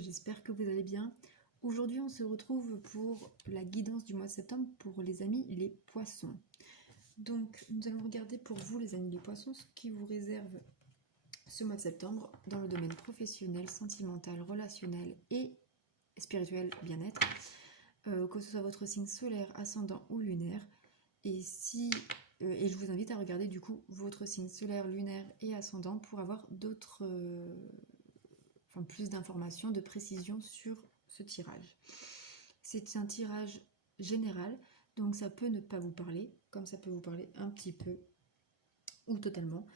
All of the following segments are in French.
j'espère que vous allez bien. Aujourd'hui, on se retrouve pour la guidance du mois de septembre pour les amis les poissons. Donc, nous allons regarder pour vous les amis les poissons ce qui vous réserve ce mois de septembre dans le domaine professionnel, sentimental, relationnel et spirituel, bien-être. Que ce soit votre signe solaire, ascendant ou lunaire. Et je vous invite à regarder du coup votre signe solaire, lunaire et ascendant pour avoir d'autres... plus d'informations, de précisions sur ce tirage. C'est un tirage général, donc ça peut ne pas vous parler, comme ça peut vous parler un petit peu ou totalement.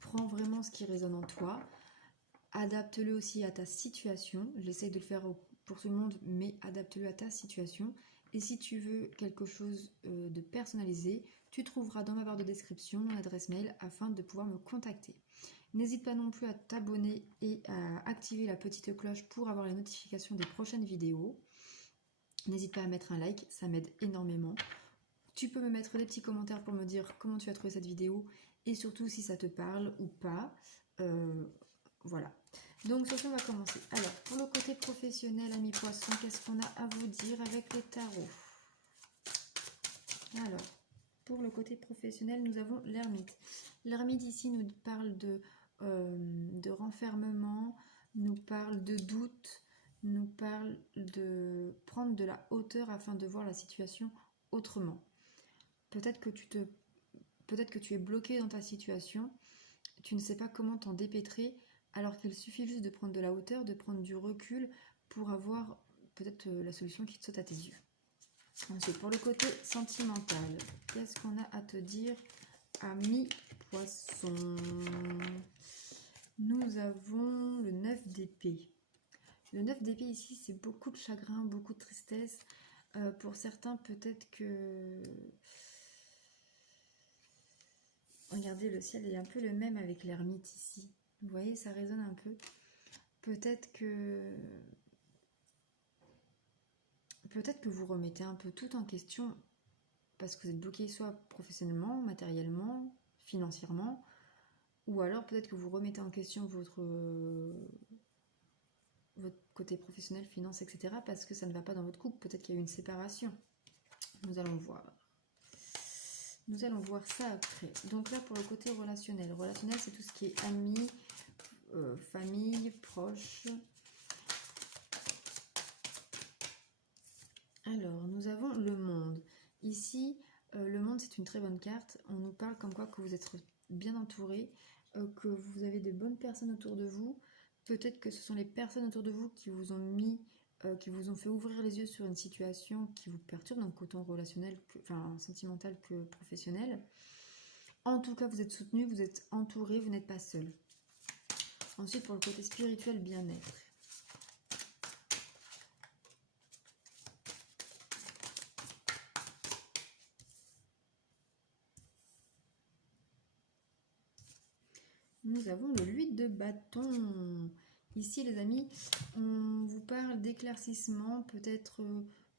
Prends vraiment ce qui résonne en toi, adapte-le aussi à ta situation. J'essaye de le faire pour tout le monde, mais adapte-le à ta situation. Et si tu veux quelque chose de personnalisé, tu trouveras dans ma barre de description mon adresse mail afin de pouvoir me contacter. N'hésite pas non plus à t'abonner et à activer la petite cloche pour avoir les notifications des prochaines vidéos. N'hésite pas à mettre un like, ça m'aide énormément. Tu peux me mettre des petits commentaires pour me dire comment tu as trouvé cette vidéo et surtout si ça te parle ou pas. Voilà. Donc sur ce, on va commencer. Alors, pour le côté professionnel, amis poissons, qu'est-ce qu'on a à vous dire avec les tarots? Alors, pour le côté professionnel, nous avons l'ermite. L'ermite ici nous parle de renfermement, nous parle de doute, nous parle de prendre de la hauteur afin de voir la situation autrement. Peut-être que tu es bloqué dans ta situation, tu ne sais pas comment t'en dépêtrer, alors qu'il suffit juste de prendre de la hauteur, de prendre du recul pour avoir peut-être la solution qui te saute à tes yeux. Ensuite, pour le côté sentimental, qu'est-ce qu'on a à te dire, amis poissons? Nous avons le 9 d'épée. Le 9 d'épée ici, c'est beaucoup de chagrin, beaucoup de tristesse. Pour certains, peut-être que... Regardez, le ciel est un peu le même avec l'ermite ici. Vous voyez, ça résonne un peu. Peut-être que vous remettez un peu tout en question parce que vous êtes bloqué soit professionnellement, matériellement, financièrement, ou alors peut-être que vous remettez en question votre côté professionnel, finance, etc. parce que ça ne va pas dans votre couple. Peut-être qu'il y a eu une séparation. Nous allons voir. Nous allons voir ça après. Donc là, pour le côté relationnel. Relationnel, c'est tout ce qui est amis, famille, proches. Alors, nous avons le monde. Ici, le monde, c'est une très bonne carte. On nous parle comme quoi que vous êtes bien entouré, que vous avez de bonnes personnes autour de vous. Peut-être que ce sont les personnes autour de vous qui vous ont qui vous ont fait ouvrir les yeux sur une situation qui vous perturbe, donc autant relationnel, sentimental que professionnel. En tout cas, vous êtes soutenu, vous êtes entouré, vous n'êtes pas seul. Ensuite, pour le côté spirituel, bien-être. Nous avons le 8 de bâton. Ici, les amis, on vous parle d'éclaircissement. Peut-être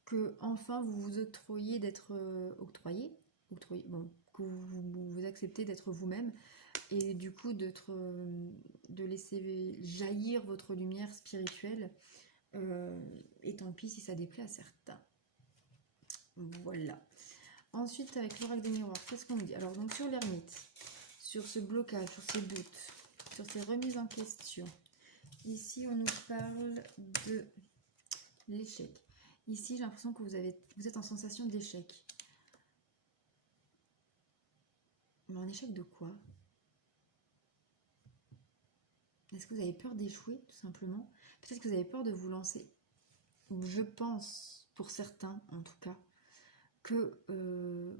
que enfin vous vous octroyez d'être que vous acceptez d'être vous-même et du coup de laisser jaillir votre lumière spirituelle. Et tant pis si ça déplaît à certains. Voilà. Ensuite, avec l'oracle des miroirs, qu'est-ce qu'on nous dit? Alors, donc sur l'ermite, sur ce blocage, sur ces doutes, sur ces remises en question. Ici, on nous parle de l'échec. Ici, j'ai l'impression que vous êtes en sensation d'échec. Mais en échec de quoi? Est-ce que vous avez peur d'échouer, tout simplement? Peut-être que vous avez peur de vous lancer. Je pense, pour certains en tout cas, que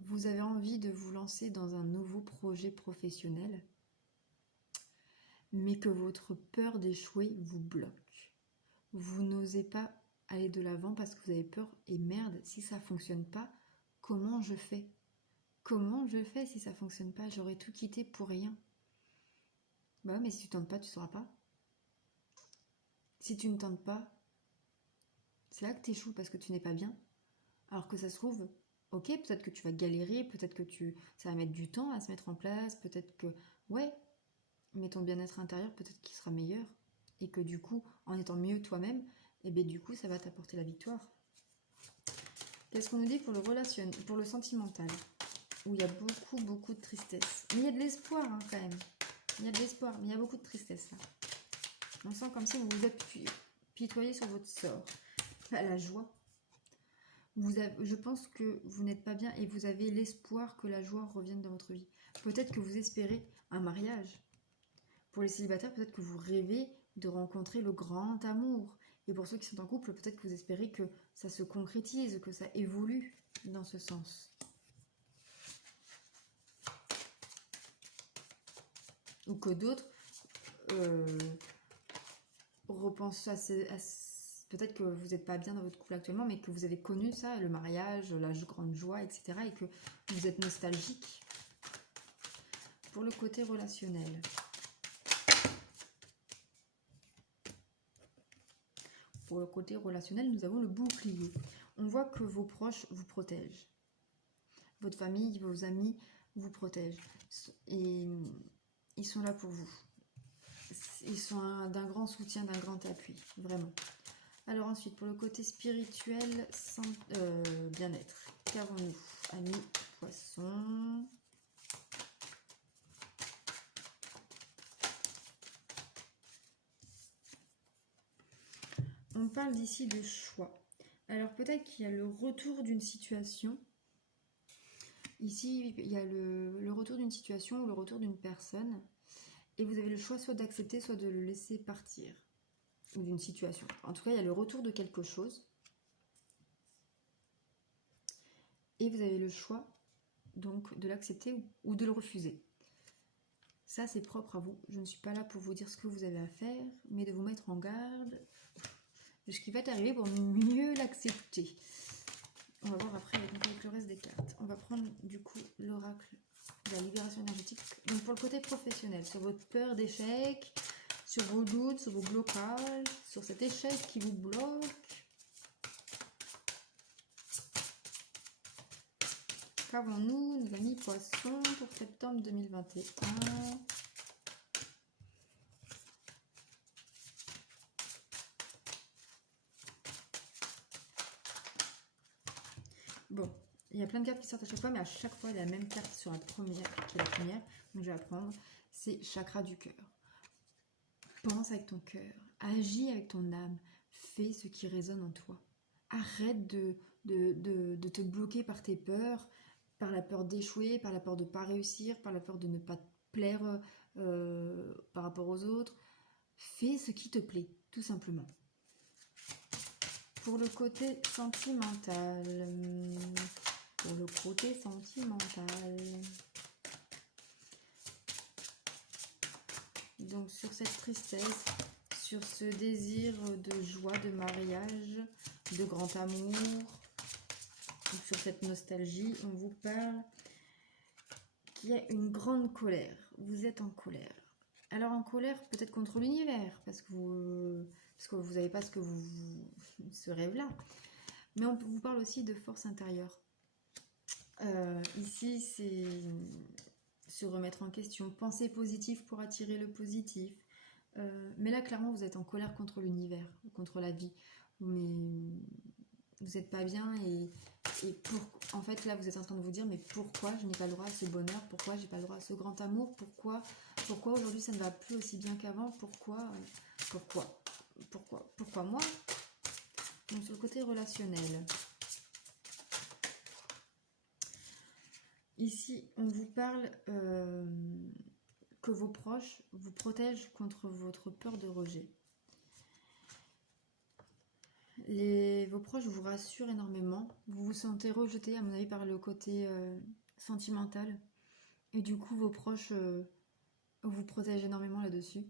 vous avez envie de vous lancer dans un nouveau projet professionnel, mais que votre peur d'échouer vous bloque. Vous n'osez pas aller de l'avant parce que vous avez peur. Et merde, si ça ne fonctionne pas, comment je fais? Comment je fais si ça ne fonctionne pas? J'aurais tout quitté pour rien. Bah ouais, mais si tu tentes pas, tu ne sauras pas. Si tu ne tentes pas, c'est là que tu échoues parce que tu n'es pas bien. Alors que ça se trouve, ok, peut-être que tu vas galérer, peut-être que ça va mettre du temps à se mettre en place, peut-être que... Ouais, mais ton bien-être intérieur peut-être qu'il sera meilleur. Et que du coup, en étant mieux toi-même, et bien du coup, ça va t'apporter la victoire. Qu'est-ce qu'on nous dit pour le pour le sentimental? Où il y a beaucoup de tristesse. Mais il y a de l'espoir hein, quand même. Il y a de l'espoir, mais il y a beaucoup de tristesse là. On sent comme si vous vous apitoyez sur votre sort. Enfin, la joie. Je pense que vous n'êtes pas bien et vous avez l'espoir que la joie revienne dans votre vie. Peut-être que vous espérez un mariage. Pour les célibataires, peut-être que vous rêvez de rencontrer le grand amour. Et pour ceux qui sont en couple, peut-être que vous espérez que ça se concrétise, que ça évolue dans ce sens. Ou que d'autres repensent peut-être que vous n'êtes pas bien dans votre couple actuellement, mais que vous avez connu ça, le mariage, la grande joie, etc. et que vous êtes nostalgique. Pour le côté relationnel. Pour le côté relationnel, nous avons le bouclier. On voit que vos proches vous protègent. Votre famille, vos amis vous protègent. Et ils sont là pour vous. Ils sont d'un grand soutien, d'un grand appui. Vraiment. Alors ensuite, pour le côté spirituel, bien-être. Qu'avons-nous? Amis, poissons. On parle d'ici de choix. Alors peut-être qu'il y a le retour d'une situation. Ici, il y a le retour d'une situation ou le retour d'une personne. Et vous avez le choix soit d'accepter, soit de le laisser partir. Ou d'une situation. En tout cas, il y a le retour de quelque chose. Et vous avez le choix, donc, de l'accepter ou de le refuser. Ça, c'est propre à vous. Je ne suis pas là pour vous dire ce que vous avez à faire, mais de vous mettre en garde de ce qui va t'arriver pour mieux l'accepter. On va voir après avec le reste des cartes. On va prendre du coup l'oracle de la libération énergétique. Donc pour le côté professionnel, sur votre peur d'échec, sur vos doutes, sur vos blocages, sur cet échec qui vous bloque. Qu'avons-nous, nos amis poissons, pour septembre 2021? Bon, il y a plein de cartes qui sortent à chaque fois, mais à chaque fois, il y a la même carte sur la première, qui est la première, donc je vais la prendre. C'est chakra du cœur. Pense avec ton cœur, agis avec ton âme, fais ce qui résonne en toi. Arrête de te bloquer par tes peurs, par la peur d'échouer, par la peur de ne pas réussir, par la peur de ne pas te plaire par rapport aux autres. Fais ce qui te plaît, tout simplement. Pour le côté sentimental, donc sur cette tristesse, sur ce désir de joie, de mariage, de grand amour, sur cette nostalgie, on vous parle qu'il y a une grande colère. Vous êtes en colère. Alors en colère peut-être contre l'univers, parce que vous n'avez pas ce rêve-là. Mais on vous parle aussi de force intérieure. Ici, c'est se remettre en question, penser positif pour attirer le positif. Mais là, clairement, vous êtes en colère contre l'univers, contre la vie. Mais vous n'êtes pas bien en fait, là, vous êtes en train de vous dire, mais pourquoi je n'ai pas le droit à ce bonheur? Pourquoi j'ai pas le droit à ce grand amour? Pourquoi aujourd'hui ça ne va plus aussi bien qu'avant? Pourquoi moi? Donc sur le côté relationnel. Ici, on vous parle que vos proches vous protègent contre votre peur de rejet. Vos proches vous rassurent énormément. Vous vous sentez rejeté, à mon avis, par le côté sentimental. Et du coup, vos proches vous protègent énormément là-dessus.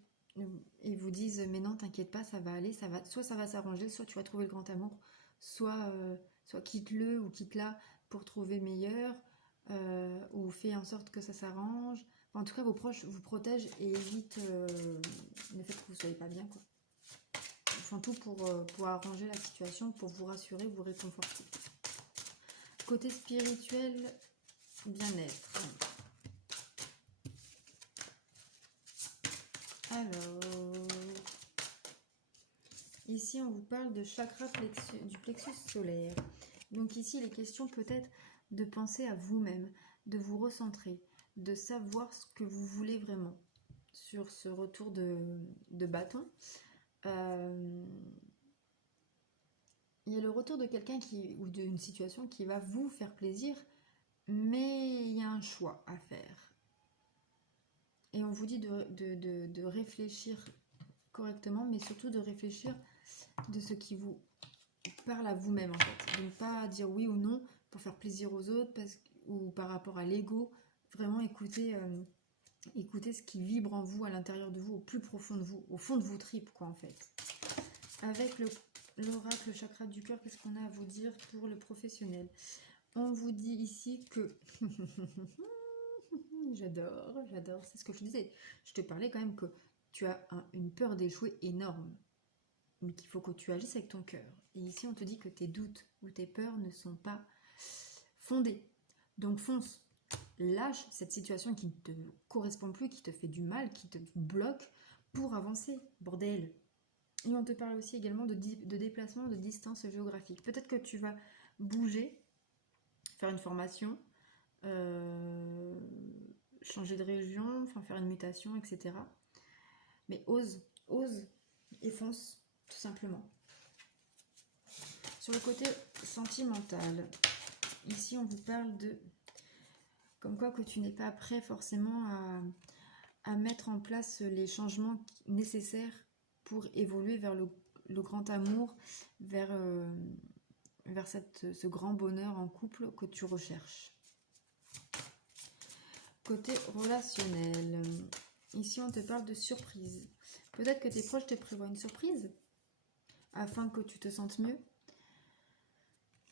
Et vous disent, mais non, t'inquiète pas, ça va aller. Soit ça va s'arranger, soit tu vas trouver le grand amour. Soit quitte-le ou quitte-la pour trouver meilleur. Ou fais en sorte que ça s'arrange. Enfin, en tout cas, vos proches vous protègent et évitent le fait que vous ne soyez pas bien, quoi. Ils font tout pour arranger la situation, pour vous rassurer, vous réconforter. Côté spirituel, bien-être. Alors, ici on vous parle de chakra du plexus solaire. Donc ici il est question peut-être de penser à vous-même, de vous recentrer, de savoir ce que vous voulez vraiment sur ce retour de bâton. Il y a le retour de quelqu'un ou d'une situation qui va vous faire plaisir, mais il y a un choix à faire. Et on vous dit de réfléchir correctement, mais surtout de réfléchir de ce qui vous parle à vous-même en fait. De ne pas dire oui ou non pour faire plaisir aux autres ou par rapport à l'ego. Vraiment écoutez ce qui vibre en vous, à l'intérieur de vous, au plus profond de vous, au fond de vos tripes quoi en fait. Avec l'oracle chakra du cœur, qu'est-ce qu'on a à vous dire pour le professionnel? On vous dit ici que... j'adore, c'est ce que je disais. Je te parlais quand même que tu as une peur d'échouer énorme, mais qu'il faut que tu agisses avec ton cœur. Et ici, on te dit que tes doutes ou tes peurs ne sont pas fondés. Donc fonce, lâche cette situation qui ne te correspond plus, qui te fait du mal, qui te bloque pour avancer, bordel. Et on te parle aussi également de déplacement, de distance géographique. Peut-être que tu vas bouger, faire une formation, changer de région, enfin faire une mutation, etc. Mais ose et fonce, tout simplement. Sur le côté sentimental, ici on vous parle de comme quoi que tu n'es pas prêt forcément à mettre en place les changements nécessaires pour évoluer vers le grand amour, vers ce grand bonheur en couple que tu recherches. Côté relationnel, ici on te parle de surprise. Peut-être que tes proches te prévoient une surprise afin que tu te sentes mieux.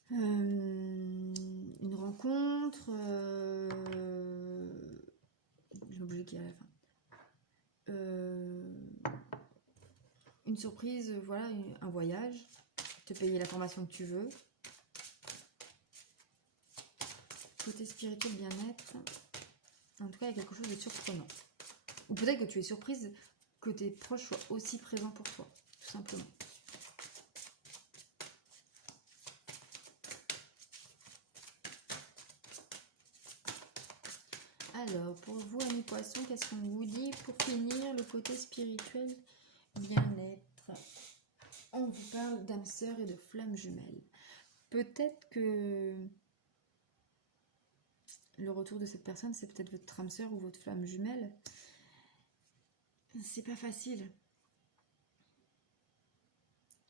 Une rencontre, j'ai oublié qui est à la fin. Une surprise, voilà, un voyage, te payer la formation que tu veux. Côté spirituel, bien-être, en tout cas, il y a quelque chose de surprenant. Ou peut-être que tu es surprise que tes proches soient aussi présents pour toi, tout simplement. Alors, pour vous, amis poissons, qu'est-ce qu'on vous dit pour finir le côté spirituel, bien-être? On vous parle d'âme sœur et de flamme jumelle. Peut-être que le retour de cette personne, c'est peut-être votre âme sœur ou votre flamme jumelle. C'est pas facile.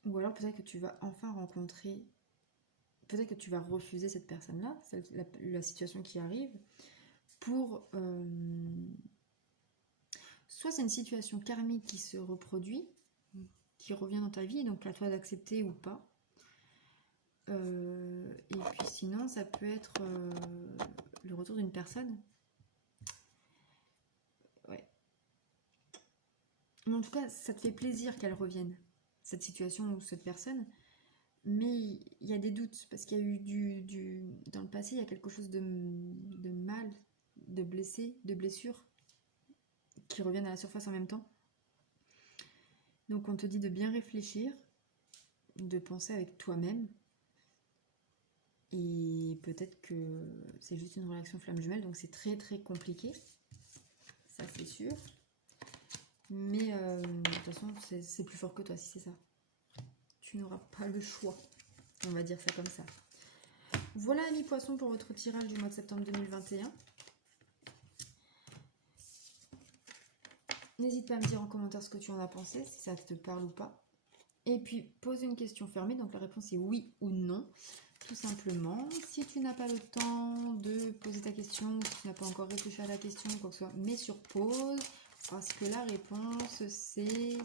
Ou alors peut-être que tu vas enfin rencontrer, peut-être que tu vas refuser cette personne-là, la situation qui arrive, pour... soit c'est une situation karmique qui se reproduit, qui revient dans ta vie, donc à toi d'accepter ou pas. Et puis sinon, ça peut être le retour d'une personne. Ouais. Mais en tout cas, ça te fait plaisir qu'elle revienne, cette situation ou cette personne. Mais il y a des doutes, parce qu'il y a eu dans le passé, il y a quelque chose de mal, de blessé, de blessure, qui reviennent à la surface en même temps. Donc on te dit de bien réfléchir, de penser avec toi-même. Et peut-être que c'est juste une réaction flamme jumelle, donc c'est très très compliqué. Ça c'est sûr. Mais de toute façon, c'est plus fort que toi si c'est ça. Tu n'auras pas le choix. On va dire ça comme ça. Voilà, amis poissons, pour votre tirage du mois de septembre 2021. N'hésite pas à me dire en commentaire ce que tu en as pensé, si ça te parle ou pas. Et puis, pose une question fermée, donc la réponse est oui ou non, tout simplement. Si tu n'as pas le temps de poser ta question, si tu n'as pas encore réfléchi à la question, quoi que ce soit, mets sur pause, parce que la réponse c'est,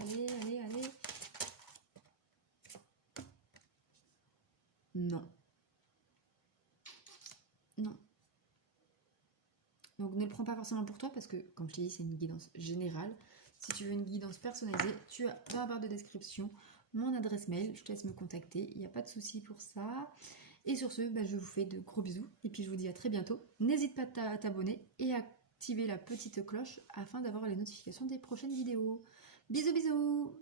allez. Non. Non. Donc ne le prends pas forcément pour toi parce que, comme je t'ai dit, c'est une guidance générale. Si tu veux une guidance personnalisée, tu as dans la barre de description mon adresse mail. Je te laisse me contacter, il n'y a pas de souci pour ça. Et sur ce, je vous fais de gros bisous et puis je vous dis à très bientôt. N'hésite pas à t'abonner et à activer la petite cloche afin d'avoir les notifications des prochaines vidéos. Bisous bisous!